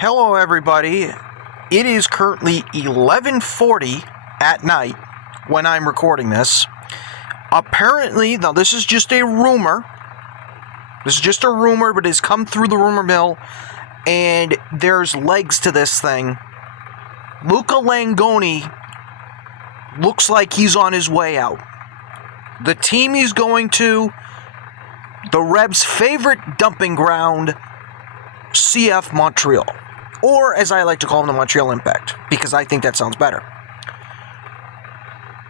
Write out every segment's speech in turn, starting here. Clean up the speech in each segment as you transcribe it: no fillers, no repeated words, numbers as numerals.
Hello everybody, it is currently 11:40 at night when I'm recording this. Apparently, now this is just a rumor, but it's come through the rumor mill, and there's legs to this thing. Luca Langoni looks like he's on his way out. The team he's going to, the Rebs' favorite dumping ground, CF Montreal. Or, as I like to call them, the Montreal Impact, because I think that sounds better.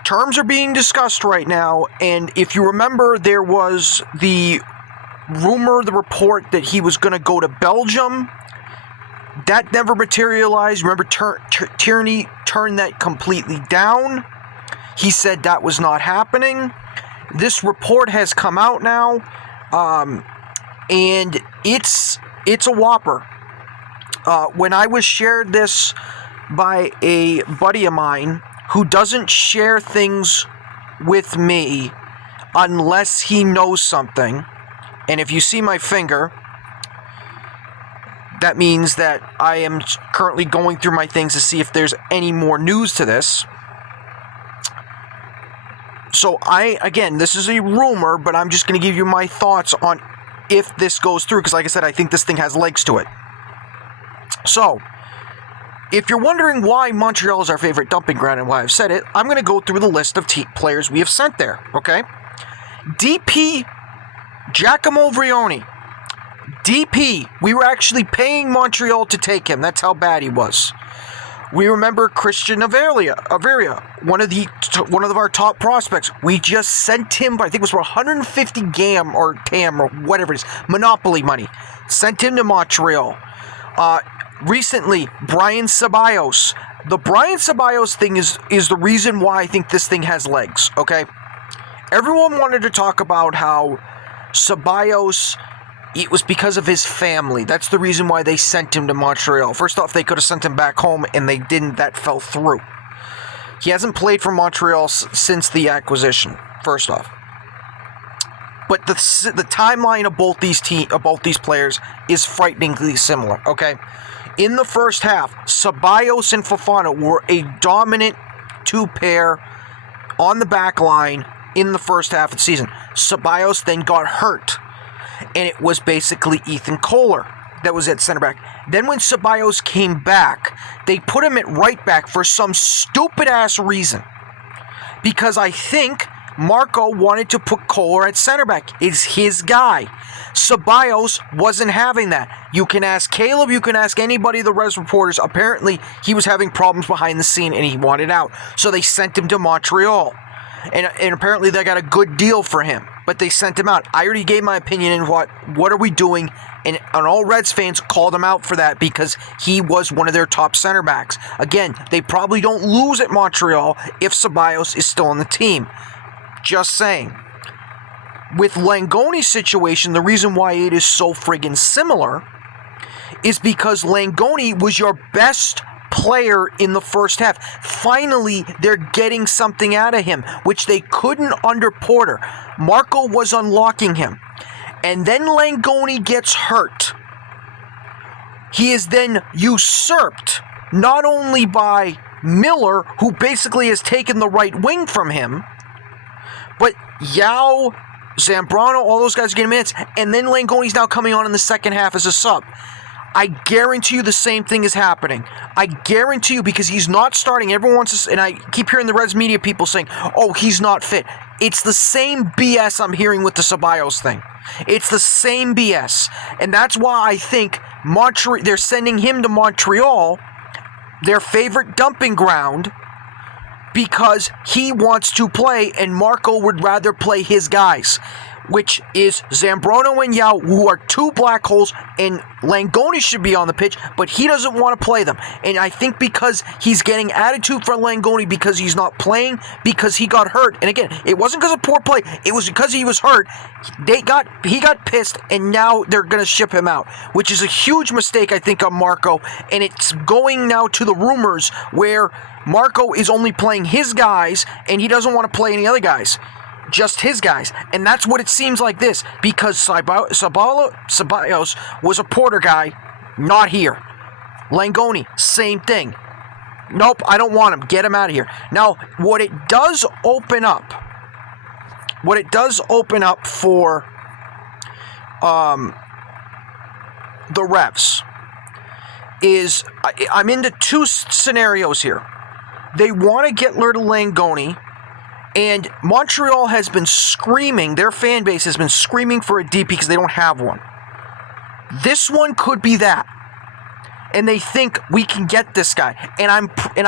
Terms are being discussed right now, and if you remember, there was the report that he was going to go to Belgium. That never materialized. Remember, Tierney turned that completely down. He said that was not happening. This report has come out now, and it's a whopper. When I was shared this by a buddy of mine who doesn't share things with me unless he knows something, and if you see my finger, that means that I am currently going through my things to see if there's any more news to this. So again, this is a rumor, but I'm just going to give you my thoughts on if this goes through, because like I said, I think this thing has legs to it. So, if you're wondering why Montreal is our favorite dumping ground and why I've said it, I'm going to go through the list of players we have sent there, okay? DP Giacomo Vrioni. DP, we were actually paying Montreal to take him. That's how bad he was. We remember Christian Averia, one of our top prospects. We just sent him, I think it was for 150 GAM or TAM or whatever it is, Monopoly money. Sent him to Montreal. Recently, Brian Ceballos. The Brian Ceballos thing is the reason why I think this thing has legs, okay? Everyone wanted to talk about how Ceballos, it was because of his family. That's the reason why they sent him to Montreal. First off, they could have sent him back home, and they didn't. That fell through. He hasn't played for Montreal since the acquisition, first off. But the timeline of both these players is frighteningly similar, okay? In the first half, Ceballos and Fofana were a dominant two-pair on the back line in the first half of the season. Ceballos then got hurt, and it was basically Ethan Kohler that was at center back. Then when Ceballos came back, they put him at right back for some stupid-ass reason. Because I think Marco wanted to put Kohler at center back. It's his guy. Ceballos wasn't having that. You can ask Caleb, you can ask anybody, the Res reporters. Apparently, he was having problems behind the scene and he wanted out. So they sent him to Montreal. And apparently they got a good deal for him. But they sent him out. I already gave my opinion in what are we doing? And all Reds fans called him out for that because he was one of their top center backs. Again, they probably don't lose at Montreal if Ceballos is still on the team. Just saying. With Langoni's situation, the reason why it is so friggin' similar is because Langoni was your best player in the first half. Finally, they're getting something out of him, which they couldn't under Porter. Marco was unlocking him. And then Langoni gets hurt. He is then usurped, not only by Miller, who basically has taken the right wing from him, but Yao, Zambrano, all those guys are getting minutes, and then Langoni's now coming on in the second half as a sub. I guarantee you the same thing is happening. I guarantee you, because he's not starting. Everyone wants to, and I keep hearing the Reds media people saying, oh, he's not fit. It's the same BS I'm hearing with the Ceballos thing. It's the same BS. And that's why I think they're sending him to Montreal, their favorite dumping ground, because he wants to play and Marco would rather play his guys, which is Zambrano and Yao, who are two black holes, and Langoni should be on the pitch, but he doesn't want to play them. And I think because he's getting attitude from Langoni because he's not playing, because he got hurt. And again, it wasn't because of poor play, it was because he was hurt. He got pissed, and now they're going to ship him out, which is a huge mistake, I think, on Marco. And it's going now to the rumors where Marco is only playing his guys, and he doesn't want to play any other guys. Just his guys. And that's what it seems like this, because Ceballos was a Porter guy, not here. Langoni, same thing. Nope, I don't want him. Get him out of here. Now, what it does open up for the Revs is, I'm into two scenarios here. They want to get rid of Langoni, and Montreal has been screaming, their fan base has been screaming for a DP because they don't have one. This one could be that. And they think we can get this guy. And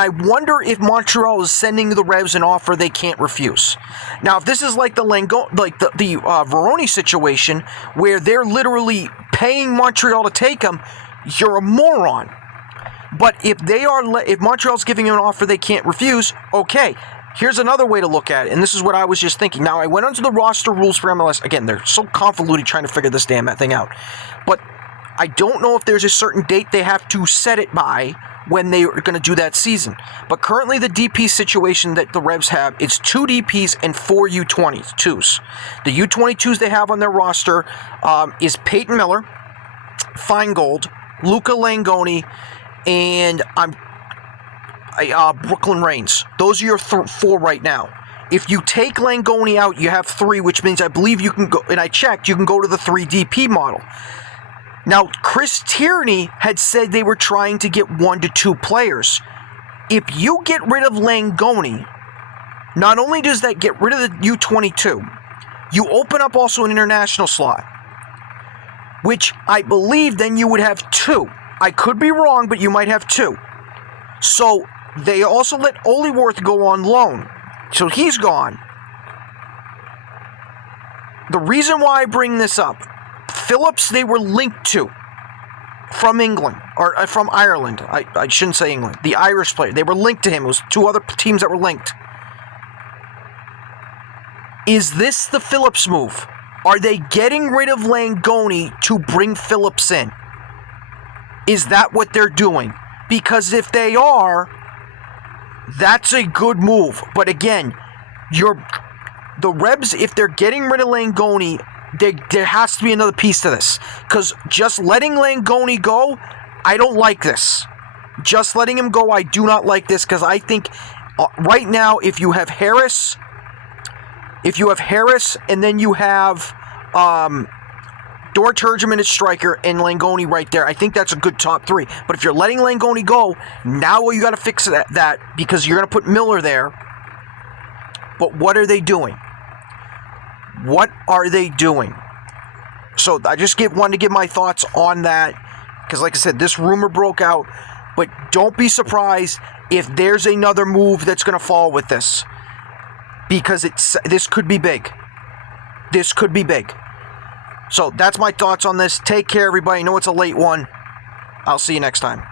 I wonder if Montreal is sending the Revs an offer they can't refuse. Now, if this is like the Veroni situation, where they're literally paying Montreal to take him, you're a moron. But if Montreal's giving him an offer they can't refuse, okay. Here's another way to look at it, and this is what I was just thinking. Now, I went onto the roster rules for MLS. Again, they're so convoluted trying to figure this damn thing out. But I don't know if there's a certain date they have to set it by when they are going to do that season. But currently the DP situation that the Revs have is 2 DPs and 4 U22s. The U22s they have on their roster is Peyton Miller, Feingold, Luca Langoni, and Brooklyn Reigns. Those are your 4 right now. If you take Langoni out, you have 3, which means I believe you can go, and I checked, you can go to the 3 DP model. Now, Chris Tierney had said they were trying to get 1 to 2 players. If you get rid of Langoni, not only does that get rid of the U22, you open up also an international slot, which I believe then you would have 2. I could be wrong, but you might have 2. So they also let Oliworth go on loan. So he's gone. The reason why I bring this up, Phillips, they were linked to from England, or from Ireland. I shouldn't say England. The Irish player. They were linked to him. It was 2 other teams that were linked. Is this the Phillips move? Are they getting rid of Langoni to bring Phillips in? Is that what they're doing? Because if they are, that's a good move. But again, the Revs, if they're getting rid of Langoni, there has to be another piece to this. Because just letting Langoni go, I don't like this. Just letting him go, I do not like this. Because I think right now, if you have Harris, and then you have Dort Turgeman as striker and Langoni right there, I think that's a good top 3. But if you're letting Langoni go, now you got to fix that because you're going to put Miller there. But what are they doing? What are they doing? So I just wanted to give my thoughts on that because, like I said, this rumor broke out. But don't be surprised if there's another move that's going to fall with this, because this could be big. This could be big. So that's my thoughts on this. Take care, everybody. I know it's a late one. I'll see you next time.